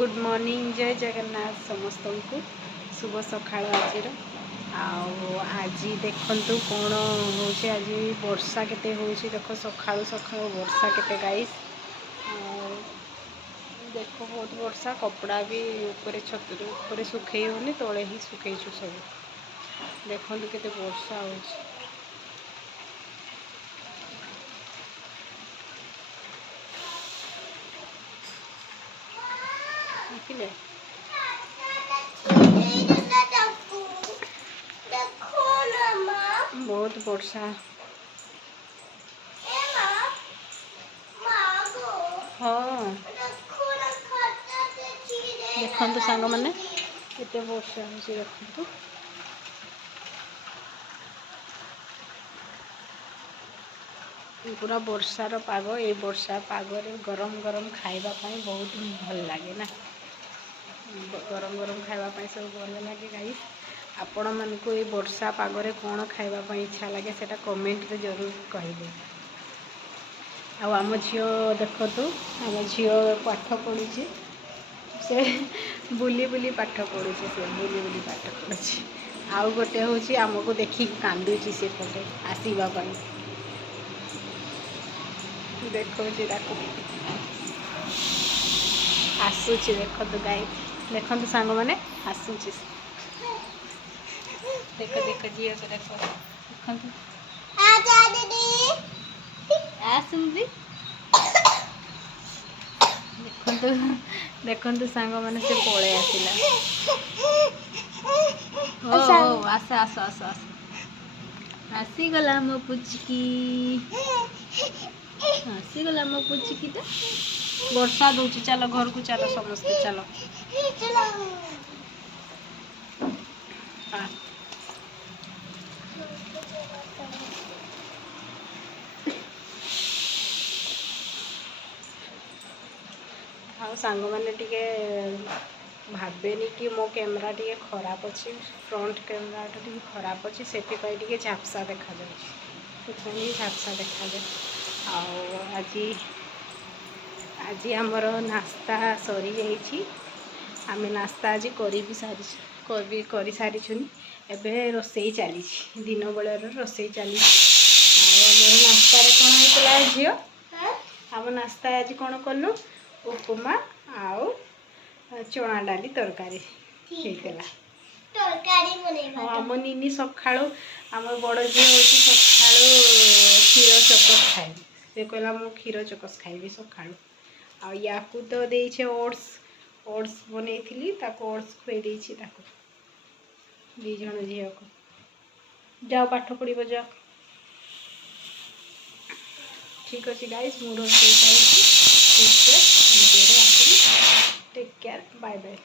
Good morning जय जगन्नाथ समस्त को शुभ सकाळ आज देखु कौन हो आज वर्षा केते हो देख सका सका वर्षा केते गाइस देख बहुत वर्षा कपड़ा भी ऊपर छत ऊपर सुखे होनी तले ही सुखैछु सब देखु केते वर्षा हो देखिले बहुत वर्षा हाँ देखु सांग मैंने केते वर्षा हो देखु पूरा वर्षार पाग ये वर्षा पागरे गरम गरम खाइबापी बहुत भल लगे ना गरम गरम खाइबापी सब भल लगे गाइस आपण मानक ये वर्षा पागरे कौन खाइबापी इच्छा लगे सेटा कमेंट रे जरूर कहिबे आम झील देखतु आम झील पाठ पढ़ी से बुली बुली पाठ पढ़ी से बुली बुली पाठ पढ़ी आउ गोटे हूँ आमको देखी कांदुची से पटे आसवाई देखो आसूची देखो गाई देखो सांग मैंने आसूची देख देख झील को देख आसुदी देखु देखु सांग मैंने से पड़े आसला ओ आस आस आस आस आसीगला मो पुचकी आसीगला मो पुचकीटा वर्षा दूची चलो घर को चलो समस्ते चलो हाँ सांग मैंने टिके भावेनि कि मो कैमरा टी खराब अच्छी फ्रंट कैमरा टी खराब अच्छी से झापसा देखा झापसा देखा जाए आज आज आमर नास्ता सरी जाइए आम नास्ता आज कर सारी एवं रोसई चली दिन बेलर रोसई चली आम नास्ता कौन होता झील आम नास्ता आज कौन कलु उपमा आउ चना डाली तरकारी आम निनी सका आम बड़ झी हूँ सका क्षीर चकस खाए से कहला मु क्षीर चकस खाइबी सका या तो देछे ओट्स ओट्स बन ओट्स खुए दी जन झील को जाओ पाठ पढ़ जाओ ठीक अच्छे गाइस मु रोसई टेक केयर बाय बाय।